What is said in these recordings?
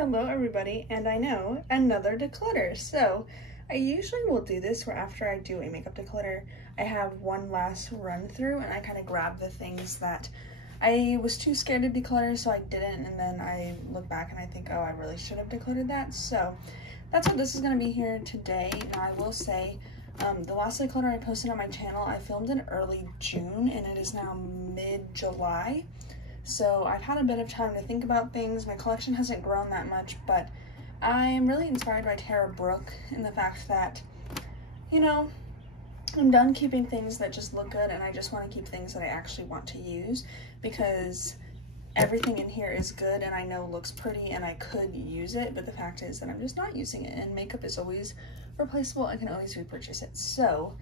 Hello everybody, and I know another declutter. So I usually will do this where after I do a makeup declutter, I have one last run through and I kind of grab the things that I was too scared to declutter, so I didn't, and then I look back and I think, oh, I really should have decluttered that. So that's what this is going to be here today. Now I will say, the last declutter I posted on my channel, I filmed in early June and it is now mid-July. So I've had a bit of time to think about things. My collection hasn't grown that much, but I'm really inspired by Tara Brooke in the fact that, you know, I'm done keeping things that just look good and I just want to keep things that I actually want to use, because everything in here is good and I know looks pretty and I could use it, but the fact is that I'm just not using it, and makeup is always replaceable. I can always repurchase it. So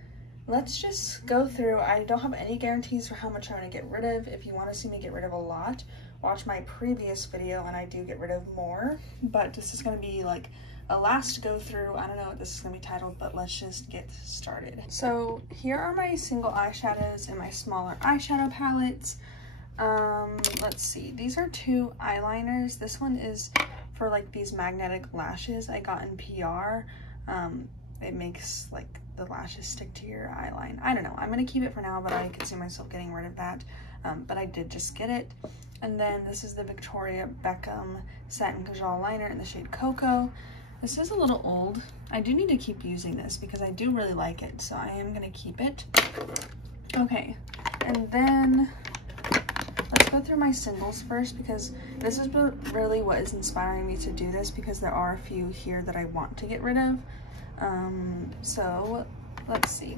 let's just go through. I don't have any guarantees for how much I'm going to get rid of. If you want to see me get rid of a lot, watch my previous video and I do get rid of more, but this is going to be like a last go through. I don't know what this is going to be titled, but let's just get started. So here are my single eyeshadows and my smaller eyeshadow palettes. Let's see, these are two eyeliners. This one is for like these magnetic lashes I got in PR. It makes like the lashes stick to your eyeline. I don't know, I'm gonna keep it for now, but I could see myself getting rid of that. But I did just get it. And then this is the Victoria Beckham Satin Kajal liner in the shade Cocoa. This is a little old. I do need to keep using this because I do really like it, so I am gonna keep it. Okay, and then let's go through my singles first, because this is really what is inspiring me to do this, because there are a few here that I want to get rid of. So let's see.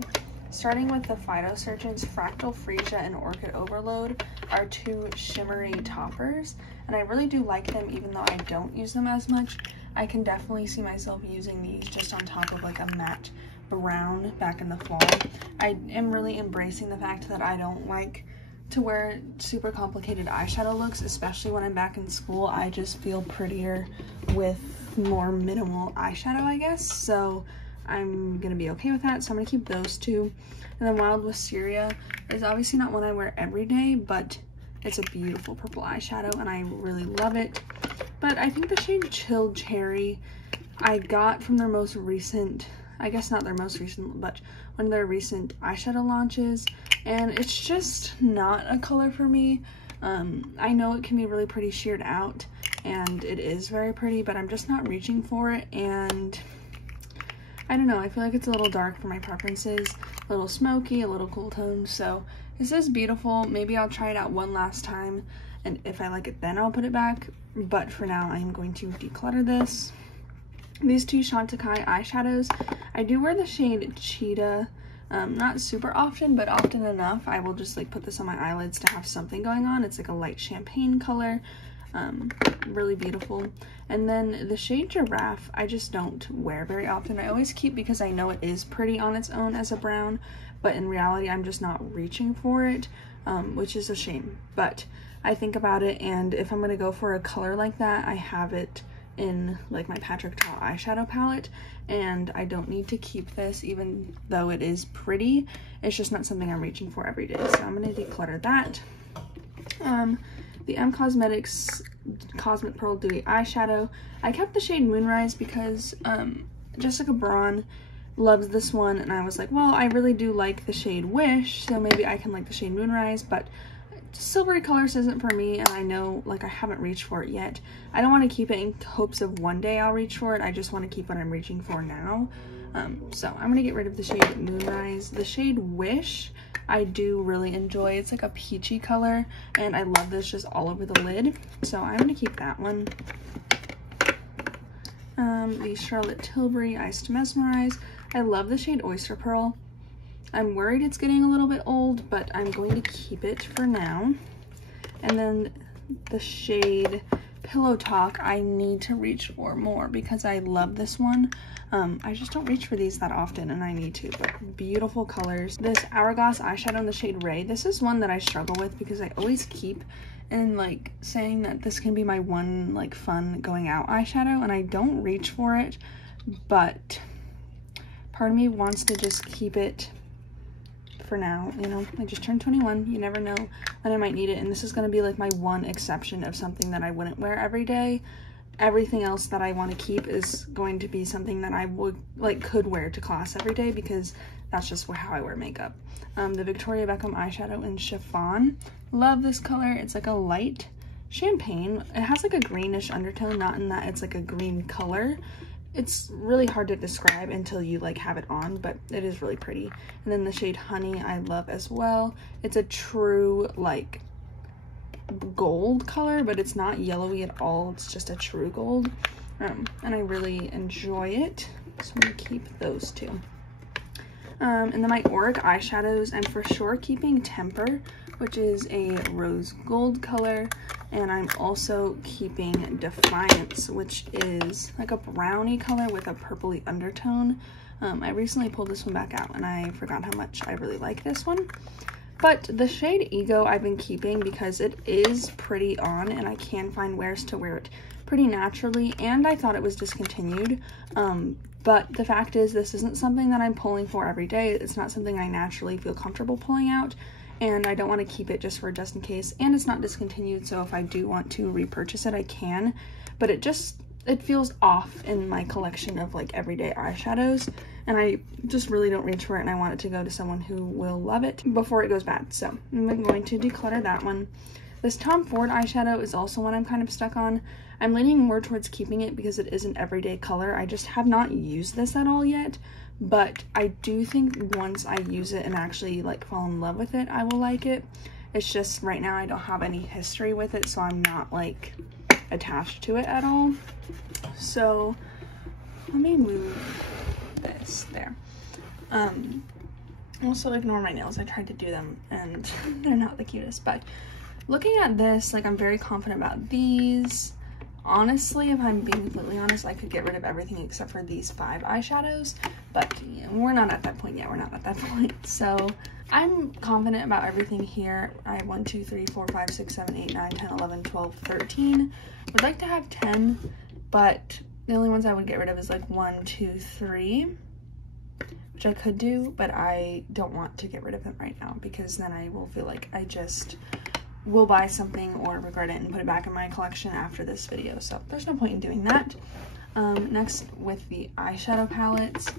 Starting with the Phytosurgeon's Fractal Freesia and Orchid Overload are two shimmery toppers, and I really do like them even though I don't use them as much. I can definitely see myself using these just on top of like a matte brown back in the fall. I am really embracing the fact that I don't like to wear super complicated eyeshadow looks, especially when I'm back in school. I just feel prettier with more minimal eyeshadow, I guess. So I'm gonna be okay with that. So I'm gonna keep those two. And then Wild Wisteria is obviously not one I wear every day, but it's a beautiful purple eyeshadow and I really love it. But I think the shade Chilled Cherry I got from their most recent, I guess not their most recent, but one of their recent eyeshadow launches, and it's just not a color for me. I know it can be really pretty sheared out, and it is very pretty, but I'm just not reaching for it, and I don't know, I feel like it's a little dark for my preferences, a little smoky, a little cool toned. So this is beautiful. Maybe I'll try it out one last time, and if I like it then I'll put it back, but for now I am going to declutter this. These two Chantecaille eyeshadows, I do wear the shade Cheetah, not super often, but often enough. I will just like put this on my eyelids to have something going on. It's like a light champagne color, really beautiful. And then the shade Giraffe, I just don't wear very often. I always keep because I know it is pretty on its own as a brown, but in reality I'm just not reaching for it, which is a shame. But I think about it, and if I'm gonna go for a color like that, I have it in like my Patrick Ta eyeshadow palette, and I don't need to keep this even though it is pretty. It's just not something I'm reaching for every day, so I'm gonna declutter that. The Cosmetics Cosmic Pearl Dewy eyeshadow, I kept the shade Moonrise because Jessica Braun loves this one, and I was like, well, I really do like the shade Wish, so maybe I can like the shade Moonrise, but silvery colors isn't for me, and I know like I haven't reached for it yet. I don't want to keep it in hopes of one day I'll reach for it. I just want to keep what I'm reaching for now. So I'm gonna get rid of the shade Moonrise. The shade Wish I do really enjoy. It's like a peachy color, and I love this just all over the lid, so I'm gonna keep that one. The Charlotte Tilbury Ice to Mesmerize, I love the shade Oyster Pearl. I'm worried it's getting a little bit old, but I'm going to keep it for now. And then the shade Pillow Talk, I need to reach for more because I love this one. I just don't reach for these that often, and I need to, but beautiful colors. This Hourglass eyeshadow in the shade Ray, this is one that I struggle with because I always keep and like saying that this can be my one like fun going out eyeshadow, and I don't reach for it, but part of me wants to just keep it for now. You know, I just turned 21, you never know when I might need it, and this is going to be like my one exception of something that I wouldn't wear every day, everything else that I want to keep is going to be something that I would could wear to class every day, because that's just how I wear makeup. The Victoria Beckham eyeshadow in Chiffon. Love this color. It's like a light champagne. It has like a greenish undertone, not in that it's like a green color. It's really hard to describe until you like have it on, but it is really pretty. And then the shade Honey I love as well. It's a true like gold color, but it's not yellowy at all. It's just a true gold, and I really enjoy it, so I'm gonna keep those two. And then my Auric eyeshadows, I'm for sure keeping Temper, which is a rose gold color, and I'm also keeping Defiance, which is like a brownie color with a purpley undertone. I recently pulled this one back out and I forgot how much I really like this one. But the shade Ego I've been keeping because it is pretty on, and I can find ways to wear it pretty naturally, and I thought it was discontinued. But the fact is, this isn't something that I'm pulling for every day. It's not something I naturally feel comfortable pulling out, and I don't want to keep it just in case. And it's not discontinued, so if I do want to repurchase it, I can. But it feels off in my collection of like everyday eyeshadows, and I just really don't reach for it, and I want it to go to someone who will love it before it goes bad. So I'm going to declutter that one. This Tom Ford eyeshadow is also one I'm kind of stuck on. I'm leaning more towards keeping it because it is an everyday color. I just have not used this at all yet, but I do think once I use it and actually like fall in love with it, I will like it. It's just right now I don't have any history with it, so I'm not like attached to it at all. So let me move this there. Also ignore my nails. I tried to do them and they're not the cutest, but looking at this, like I'm very confident about these. Honestly, if I'm being completely honest, I could get rid of everything except for these 5 eyeshadows, but yeah, we're not at that point yet. We're not at that point. So I'm confident about everything here. I have 1, 2, 3, 4, 5, 6, 7, 8, 9, 10, 11, 12, 13. Would like to have 10, but the only ones I would get rid of is like 1, 2, 3, which I could do, but I don't want to get rid of them right now because then I will feel like I just will buy something or regret it and put it back in my collection after this video, so there's no point in doing that. Next, with the eyeshadow palettes,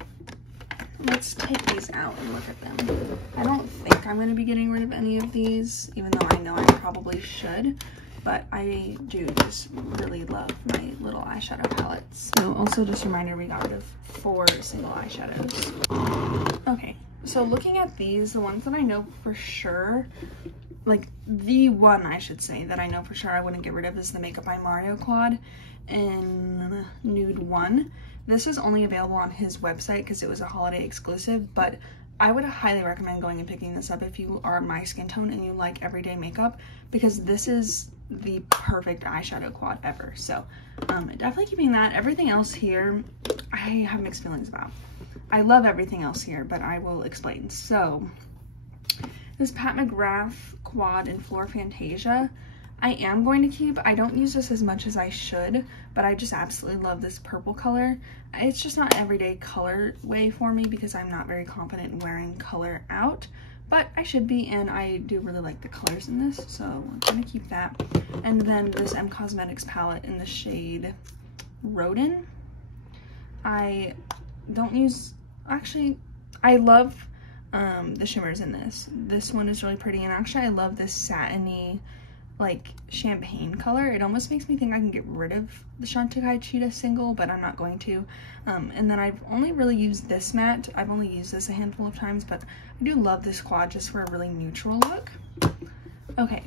let's take these out and look at them. I don't think I'm going to be getting rid of any of these, even though I know I probably should, but I do just really love my little eyeshadow palettes. So also just a reminder, we got rid of 4 single eyeshadows. Okay, so looking at these, the ones that I know for sure, like the one I should say that I know for sure I wouldn't get rid of is the Makeup by Mario Quad in Nude 1. This is only available on his website because it was a holiday exclusive, but I would highly recommend going and picking this up if you are my skin tone and you like everyday makeup, because this is the perfect eyeshadow quad ever. So definitely keeping that. Everything else here I have mixed feelings about. I love everything else here, but I will explain. So this Pat McGrath Quad in Floor Fantasia, I am going to keep. I don't use this as much as I should, but I just absolutely love this purple color. It's just not an everyday color way for me because I'm not very confident in wearing color out, but I should be, and I do really like the colors in this, so I'm gonna keep that. And then this M Cosmetics palette in the shade Rodin. I don't use, actually, I love the shimmers in this. This one is really pretty, and actually I love this satiny like champagne color. It almost makes me think I can get rid of the Chantecaille Cheetah single, but I'm not going to. And then I've only really used this matte. I've only used this a handful of times, but I do love this quad just for a really neutral look. Okay,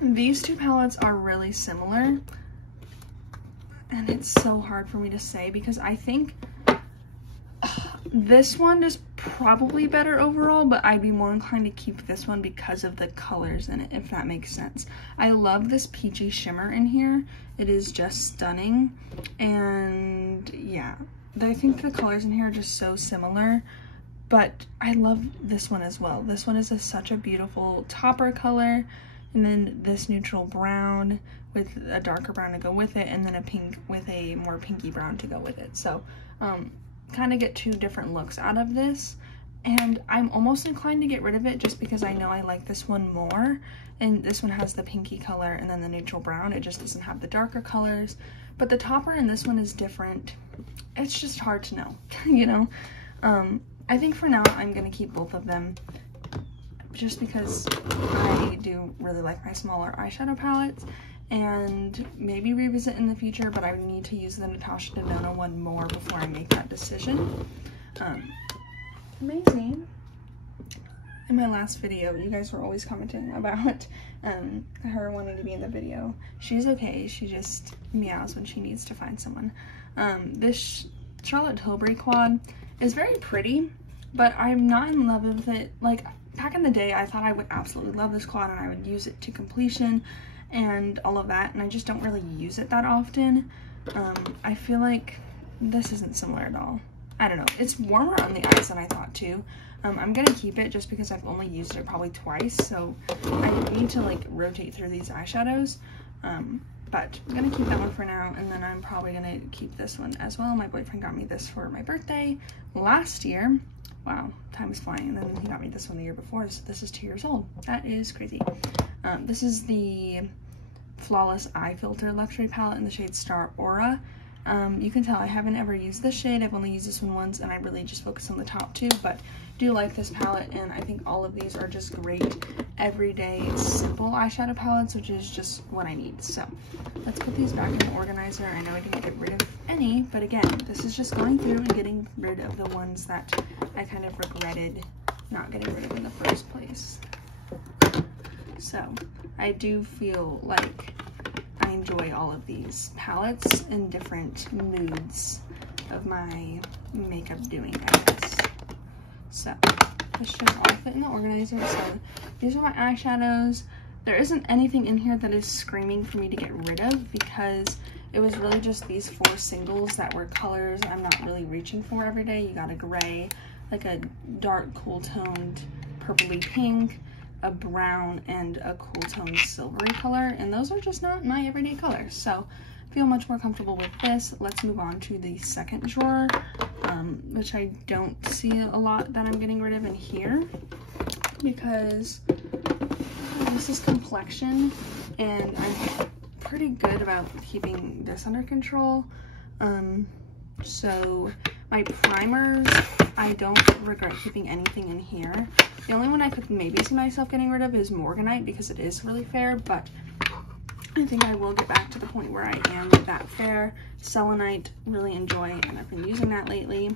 these 2 palettes are really similar, and it's so hard for me to say because I think this one is probably better overall, but I'd be more inclined to keep this one because of the colors in it, if that makes sense. I love this peachy shimmer in here. It is just stunning, and yeah, I think the colors in here are just so similar, but I love this one as well. This one is such a beautiful topper color, and then this neutral brown with a darker brown to go with it, and then a pink with a more pinky brown to go with it. So kind of get 2 different looks out of this, and I'm almost inclined to get rid of it just because I know I like this one more, and this one has the pinky color and then the neutral brown. It just doesn't have the darker colors, but the topper in this one is different. It's just hard to know, you know? I think for now I'm gonna keep both of them just because I do really like my smaller eyeshadow palettes, and maybe revisit in the future, but I would need to use the Natasha Denona one more before I make that decision. Amazing. In my last video, you guys were always commenting about her wanting to be in the video. She's okay, she just meows when she needs to find someone. This Charlotte Tilbury Quad is very pretty, but I'm not in love with it. Like, back in the day, I thought I would absolutely love this quad and I would use it to completion and all of that, and I just don't really use it that often. I feel like this isn't similar at all. I don't know, it's warmer on the eyes than I thought too. I'm gonna keep it just because I've only used it probably twice, so I need to like rotate through these eyeshadows. But I'm gonna keep that one for now, and then I'm probably gonna keep this one as well. My boyfriend got me this for my birthday last year. Wow, time is flying. And then he got me this one the year before, so this is 2 years old. That is crazy. This is the Flawless Eye Filter Luxury Palette in the shade Star Aura. You can tell I haven't ever used this shade. I've only used this one once, and I really just focus on the top two, but do like this palette, and I think all of these are just great everyday simple eyeshadow palettes, which is just what I need. So let's put these back in the organizer. I know I didn't get rid of any, but again, this is just going through and getting rid of the ones that I kind of regretted not getting rid of in the first place. So I do feel like I enjoy all of these palettes in different moods of my makeup doing, I guess. So let's just all fit in the organizer. So these are my eyeshadows. There isn't anything in here that is screaming for me to get rid of because it was really just these 4 singles that were colors I'm not really reaching for every day. You got a gray, like a dark cool toned purpley pink, a brown, and a cool toned silvery color, and those are just not my everyday colors, so I feel much more comfortable with this. Let's move on to the second drawer, which I don't see a lot that I'm getting rid of in here because this is complexion, and I'm pretty good about keeping this under control. So my primers, I don't regret keeping anything in here. The only one I could maybe see myself getting rid of is Morganite because it is really fair, but I think I will get back to the point where I am that fair. Selenite, really enjoy, and I've been using that lately.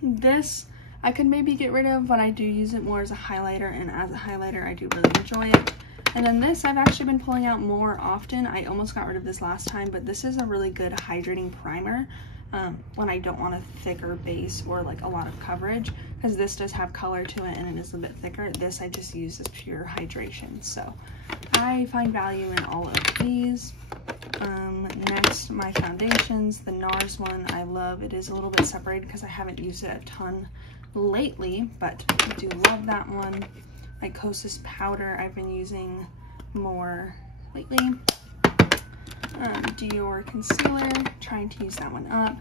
This I could maybe get rid of, but I do use it more as a highlighter, and as a highlighter I do really enjoy it. And then this I've actually been pulling out more often. I almost got rid of this last time, but this is a really good hydrating primer when I don't want a thicker base or like a lot of coverage, because this does have color to it and it is a bit thicker. This I just use as pure hydration, so I find value in all of these. Next, my foundations. The Nars one I love. It is a little bit separated because I haven't used it a ton lately, but I do love that one. My Kosas powder I've been using more lately. Dior concealer, trying to use that one up.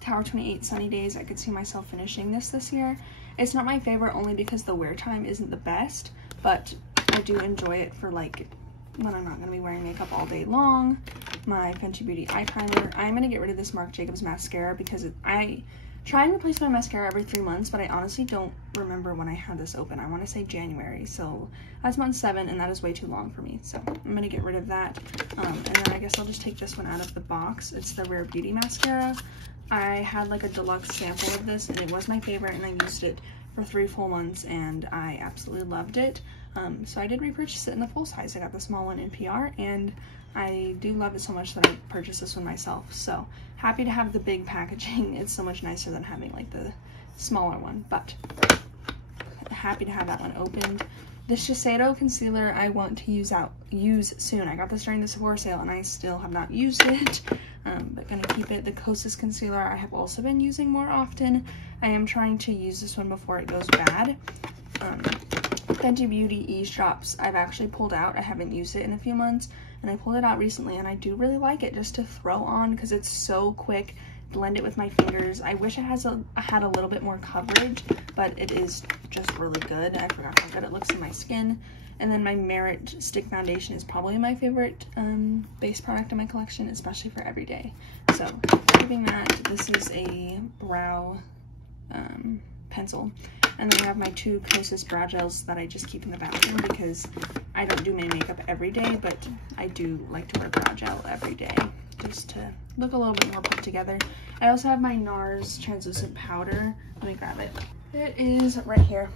Tower 28 Sunny Days, I could see myself finishing this year. It's not my favorite only because the wear time isn't the best, but I do enjoy it for like when I'm not going to be wearing makeup all day long. My Fenty Beauty eye primer. I'm going to get rid of this Marc Jacobs mascara because I try and replace my mascara every 3 months, but I honestly don't remember when I had this open. I want to say January, so that's month 7, and that is way too long for me, so I'm going to get rid of that. And then I guess I'll just take this one out of the box. It's the Rare Beauty mascara. I had like a deluxe sample of this, and it was my favorite, and I used it for 3 full months, and I absolutely loved it. So I did repurchase it in the full size. I got the small one in PR, and I do love it so much that I purchased this one myself. So happy to have the big packaging. It's so much nicer than having like the smaller one, but happy to have that one opened. This Shiseido concealer I want to use soon. I got this during the Sephora sale and I still have not used it, but gonna keep it. The Kosas concealer I have also been using more often. I am trying to use this one before it goes bad. Fenty Beauty Ease Drops I've actually pulled out. I haven't used it in a few months, and I pulled it out recently, and I do really like it just to throw on because it's so quick. Blend it with my fingers. I wish it had a little bit more coverage, but it is just really good. I forgot how good it looks in my skin. And then my Merit Stick Foundation is probably my favorite base product in my collection, especially for everyday. So keeping that, this is a brow pencil. And then I have my two Kosas brow gels that I just keep in the bathroom because I don't do my makeup every day, but I do like to wear brow gel every day just to look a little bit more put together. I also have my Nars translucent powder. Let me grab it. It is right here.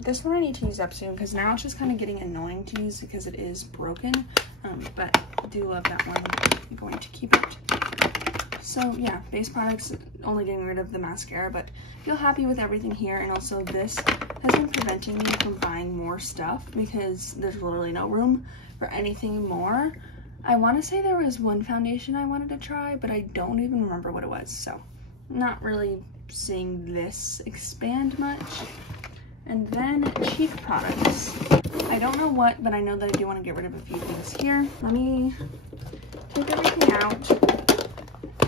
This one I need to use up soon because now it's just kind of getting annoying to use because it is broken, but I do love that one. I'm going to keep it. So yeah, base products, only getting rid of the mascara, but feel happy with everything here. And also this has been preventing me from buying more stuff because there's literally no room for anything more. I want to say there was one foundation I wanted to try, but I don't even remember what it was. So not really seeing this expand much. And then cheek products. I don't know what, but I know that I do want to get rid of a few things here. Let me take everything out.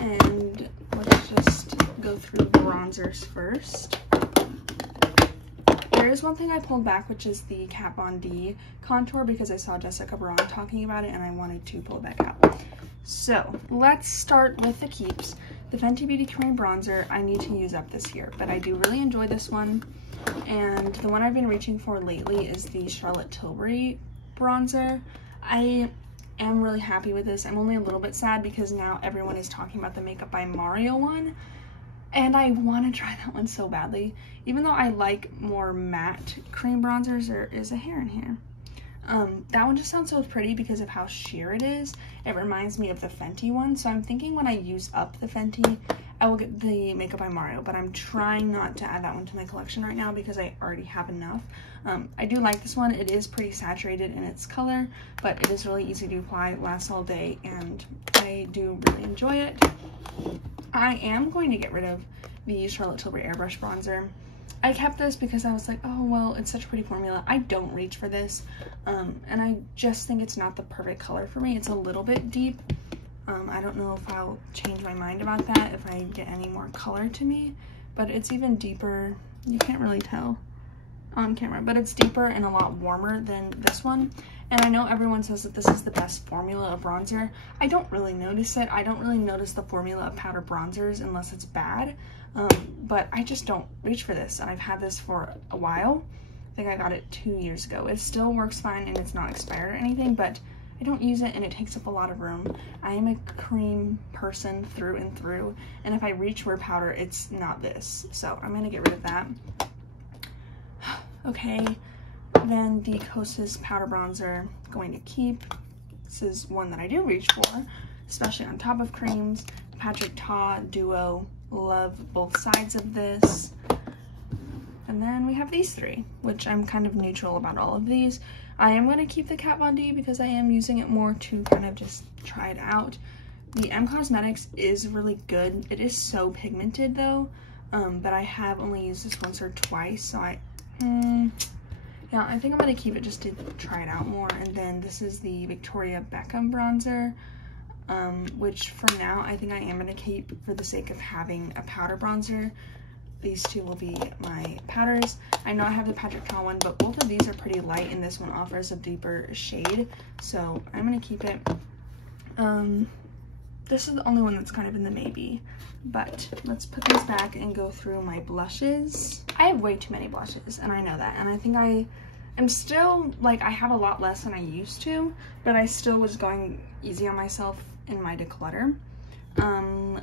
And let's just go through bronzers first. There is one thing I pulled back, which is the Kat Von D contour, because I saw Jessica Braun talking about it and I wanted to pull it back out. So let's start with the keeps. The Fenty Beauty Cream Bronzer I need to use up this year, but I do really enjoy this one. And the one I've been reaching for lately is the Charlotte Tilbury bronzer. I am really happy with this. I'm only a little bit sad because now everyone is talking about the Makeup by Mario one, and I want to try that one so badly. Even though I like more matte cream bronzers, there is a hair in here. That one just sounds so pretty because of how sheer it is. It reminds me of the Fenty one, so I'm thinking when I use up the Fenty, I will get the Makeup by Mario, but I'm trying not to add that one to my collection right now because I already have enough. I do like this one. It is pretty saturated in its color, but it is really easy to apply, lasts all day, and I do really enjoy it. I am going to get rid of the Charlotte Tilbury Airbrush Bronzer. I kept this because I was like, oh, well, it's such a pretty formula. I don't reach for this, and I just think it's not the perfect color for me. It's a little bit deep. I don't know if I'll change my mind about that if I get any more color to me, but it's even deeper. You can't really tell on camera, but it's deeper and a lot warmer than this one. And I know everyone says that this is the best formula of bronzer. I don't really notice it. I don't really notice the formula of powder bronzers unless it's bad, but I just don't reach for this, and I've had this for a while. I think I got it 2 years ago. It still works fine and it's not expired or anything, but I don't use it and it takes up a lot of room. I am a cream person through and through, and if I reach for powder, it's not this. So I'm gonna get rid of that. Okay, then the Kosas powder bronzer, going to keep. This is one that I do reach for, especially on top of creams. Patrick Ta Duo, love both sides of this. And then we have these three, which I'm kind of neutral about all of these. I am going to keep the Kat Von D because I am using it more to kind of just try it out. The M Cosmetics is really good. It is so pigmented though, but I have only used this once or twice, so yeah, I think I'm going to keep it just to try it out more. And then this is the Victoria Beckham bronzer, which for now I think I am going to keep for the sake of having a powder bronzer. These two will be my powders. I know I have the Patrick Ta one, but both of these are pretty light and this one offers a deeper shade, so I'm going to keep it. This is the only one that's kind of in the maybe, but let's put these back and go through my blushes. I have way too many blushes, and I know that, and I think I am still, like, I have a lot less than I used to, but I still was going easy on myself in my declutter.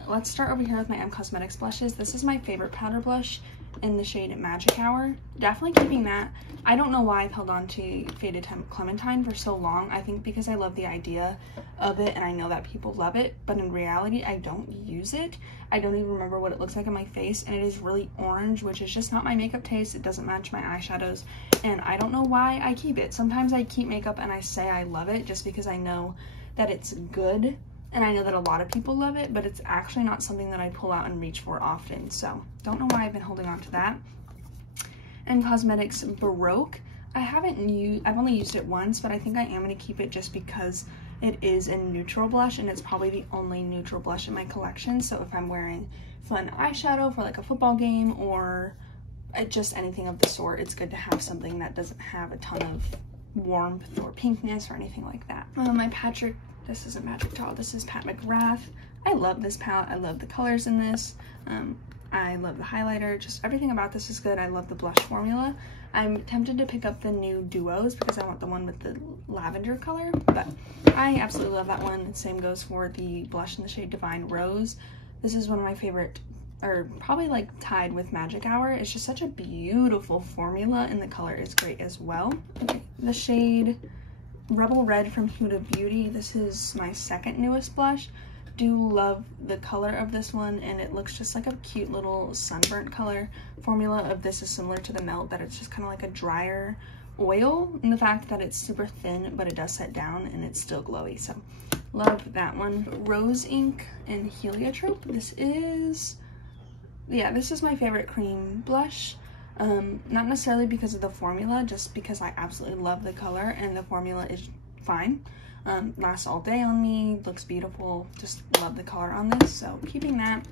Let's start over here with my M Cosmetics blushes. This is my favorite powder blush in the shade Magic Hour. Definitely keeping that. I don't know why I've held on to Faded Clementine for so long. I think because I love the idea of it and I know that people love it, but in reality I don't use it. I don't even remember what it looks like on my face, and it is really orange, which is just not my makeup taste. It doesn't match my eyeshadows, and I don't know why I keep it. Sometimes I keep makeup and I say I love it just because I know that it's good. And I know that a lot of people love it, but it's actually not something that I pull out and reach for often. So don't know why I've been holding on to that. And Cosmetics Baroque. I've only used it once, but I think I am going to keep it just because it is a neutral blush, and it's probably the only neutral blush in my collection. So if I'm wearing fun eyeshadow for like a football game or just anything of the sort, it's good to have something that doesn't have a ton of warmth or pinkness or anything like that. This isn't Patrick Ta, this is Pat McGrath. I love this palette. I love the colors in this. I love the highlighter. Just everything about this is good. I love the blush formula. I'm tempted to pick up the new duos because I want the one with the lavender color, but I absolutely love that one. The same goes for the blush in the shade Divine Rose. This is one of my favorite, or probably like tied with Magic Hour. It's just such a beautiful formula, and the color is great as well. Okay, the shade Rebel Red from Huda Beauty. This is my second newest blush. Do love the color of this one, and it looks just like a cute little sunburnt color. Formula of this is similar to the Melt, that it's just kind of like a drier oil, and the fact that it's super thin but it does set down and it's still glowy, so love that one. Rose Ink and Heliotrope. This is my favorite cream blush. Not necessarily because of the formula, just because I absolutely love the color, and the formula is fine. Lasts all day on me, looks beautiful, just love the color on this, so keeping that.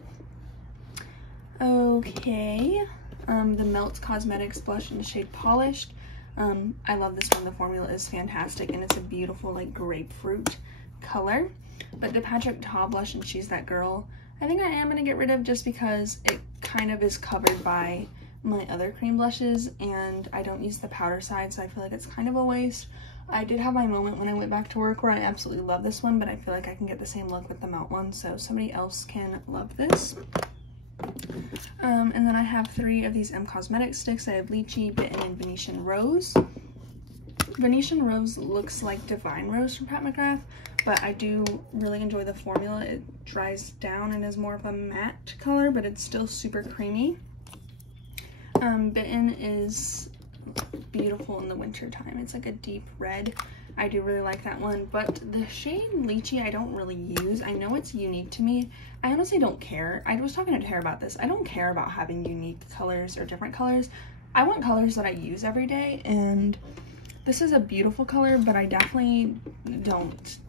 Okay, the Melt Cosmetics blush in the shade Polished. I love this one. The formula is fantastic, and it's a beautiful like grapefruit color. But the Patrick Ta blush in She's That Girl, I think I am going to get rid of, just because it kind of is covered by my other cream blushes, and I don't use the powder side, so I feel like it's kind of a waste. I did have my moment when I went back to work where I absolutely love this one, but I feel like I can get the same look with the Melt one, so somebody else can love this. And then I have 3 of these Cosmetics sticks. I have Lychee, Bitten, and Venetian Rose. Venetian Rose looks like Divine Rose from Pat McGrath, but I do really enjoy the formula. It dries down and is more of a matte color, but it's still super creamy. Bitten is beautiful in the winter time. It's like a deep red. I do really like that one, but the shade Lychee I don't really use. I know it's unique to me. I honestly don't care. I was talking to Tara about this. I don't care about having unique colors or different colors. I want colors that I use every day, and this is a beautiful color, but I definitely don't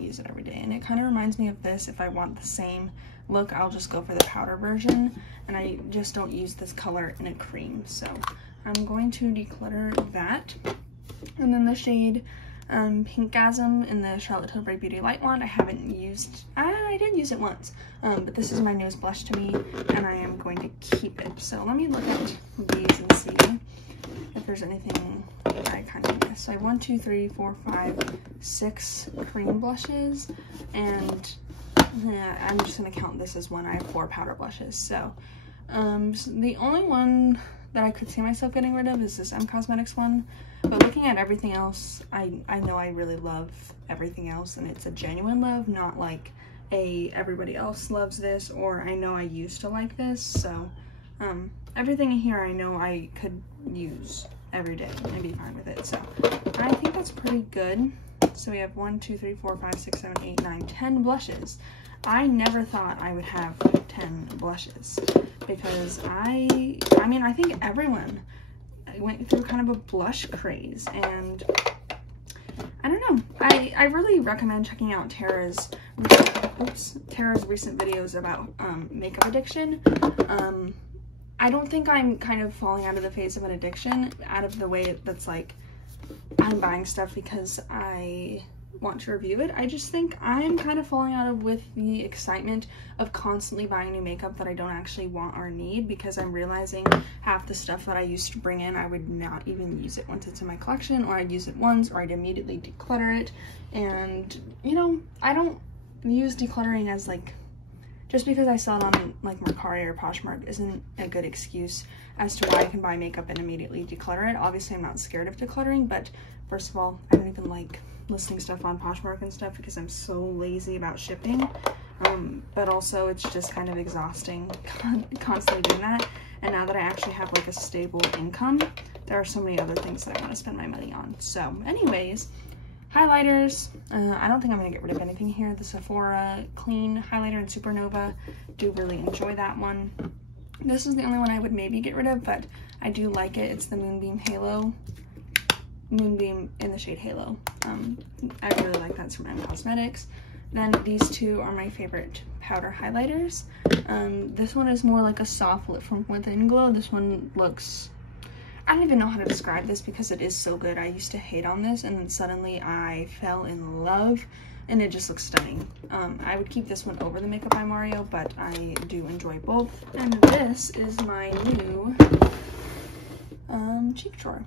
use it every day, and it kind of reminds me of this. If I want the same look, I'll just go for the powder version, and I just don't use this color in a cream, so I'm going to declutter that. And then the shade Pinkgasm in the Charlotte Tilbury Beauty Light Wand, I haven't used. I did use it once, but this is my newest blush to me, and I am going to keep it. So let me look at these and see if there's anything I kind of missed. So I have 1, 2, 3, 4, 5, 6 cream blushes, and I'm just gonna count this as one. I have 4 powder blushes. So the only one that I could see myself getting rid of is this Cosmetics one, but looking at everything else, I know I really love everything else, and it's a genuine love, not like everybody else loves this, or I know I used to like this. So everything here I know I could use every day and be fine with it, so I think that's pretty good. So we have 1, 2, 3, 4, 5, 6, 7, 8, 9, 10 blushes. I never thought I would have 10 blushes, because I mean, I think everyone went through kind of a blush craze, and I don't know. I really recommend checking out Tara's recent videos about makeup addiction. I don't think I'm kind of falling out of the phase of an addiction, out of the way that's like I'm buying stuff because I want to review it. I just think I'm kind of falling out of with the excitement of constantly buying new makeup that I don't actually want or need, because I'm realizing half the stuff that I used to bring in, I would not even use it once it's in my collection, or I'd use it once, or I'd immediately declutter it. And you know, I don't use decluttering as like, just because I sell it on like Mercury or Poshmark isn't a good excuse as to why I can buy makeup and immediately declutter it. Obviously I'm not scared of decluttering, but first of all, I don't even like listing stuff on Poshmark and stuff because I'm so lazy about shipping. But also it's just kind of exhausting constantly doing that. And now that I actually have like a stable income, there are so many other things that I want to spend my money on. So anyways, highlighters, I don't think I'm going to get rid of anything here. The Sephora Clean Highlighter in Supernova, do really enjoy that one. This is the only one I would maybe get rid of, but I do like it. It's the Moonbeam in the shade Halo. I really like that. It's from Cosmetics. Then these two are my favorite powder highlighters. This one is more like a soft Lit from Within glow. This one looks, I don't even know how to describe this because it is so good. I used to hate on this and then suddenly I fell in love and it just looks stunning. I would keep this one over the Makeup by Mario, but I do enjoy both. And this is my new cheek drawer.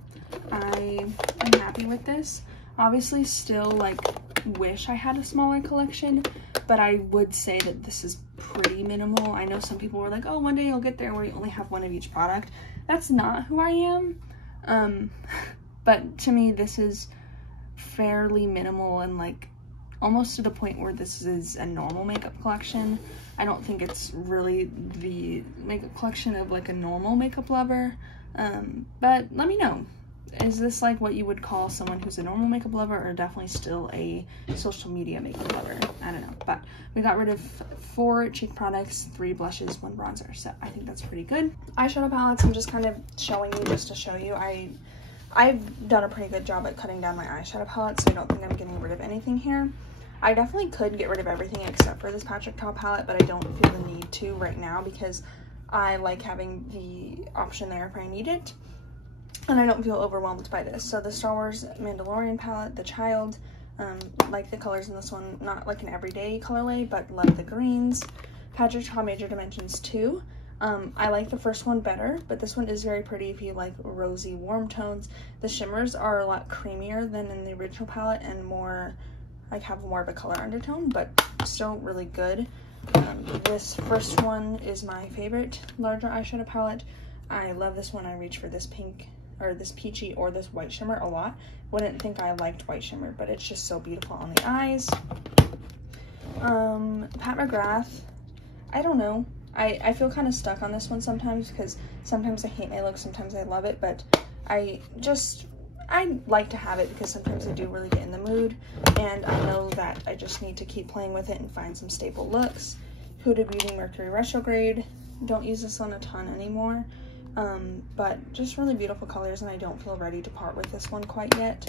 I am happy with this. Obviously still like wish I had a smaller collection, but I would say that this is pretty minimal. I know some people were like, oh, one day you'll get there where you only have one of each product. That's not who I am. But to me, this is fairly minimal and like almost to the point where this is a normal makeup collection. I don't think it's really the makeup collection of like a normal makeup lover. But let me know. Is this like what you would call someone who's a normal makeup lover or definitely still a social media makeup lover? I don't know. But we got rid of 4 cheek products, 3 blushes, 1 bronzer. So I think that's pretty good. Eyeshadow palettes, I'm just kind of showing you just to show you. I've done a pretty good job at cutting down my eyeshadow palette, so I don't think I'm getting rid of anything here. I definitely could get rid of everything except for this Patrick Ta palette, but I don't feel the need to right now because I like having the option there if I need it. And I don't feel overwhelmed by this. So the Star Wars Mandalorian palette, the Child, like the colors in this one, not like an everyday colorway, but love the greens. Patrick Ta Major Dimensions 2. I like the first one better, but this one is very pretty if you like rosy warm tones. The shimmers are a lot creamier than in the original palette and more, like have more of a color undertone, but still really good. This first one is my favorite larger eyeshadow palette. I love this one. I reach for this pink or this peachy or this white shimmer a lot. Wouldn't think I liked white shimmer, but it's just so beautiful on the eyes. Pat McGrath, I don't know. I feel kind of stuck on this one sometimes because sometimes I hate my look, sometimes I love it, but I like to have it because sometimes I do really get in the mood, and I know that I just need to keep playing with it and find some staple looks. Huda Beauty Mercury Retrograde. Don't use this one a ton anymore. But just really beautiful colors, and I don't feel ready to part with this one quite yet.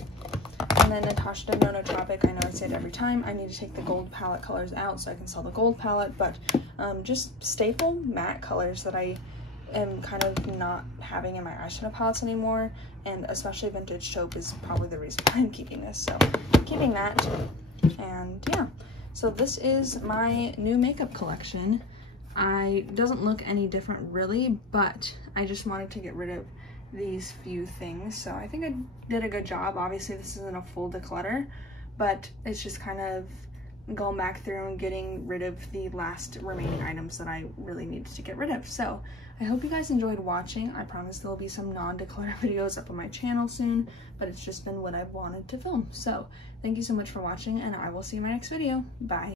And then Natasha Denona Tropic, I know I say it every time, I need to take the gold palette colors out so I can sell the gold palette, but just staple matte colors that I am kind of not having in my eyeshadow palettes anymore, and especially Vintage Taupe is probably the reason why I'm keeping this, so I'm keeping that. And yeah, so this is my new makeup collection. It doesn't look any different really, but I just wanted to get rid of these few things, so I think I did a good job. Obviously this isn't a full declutter, but it's just kind of going back through and getting rid of the last remaining items that I really needed to get rid of. So I hope you guys enjoyed watching. I promise there'll be some non-declutter videos up on my channel soon, but it's just been what I've wanted to film. So thank you so much for watching, and I will see you in my next video. Bye.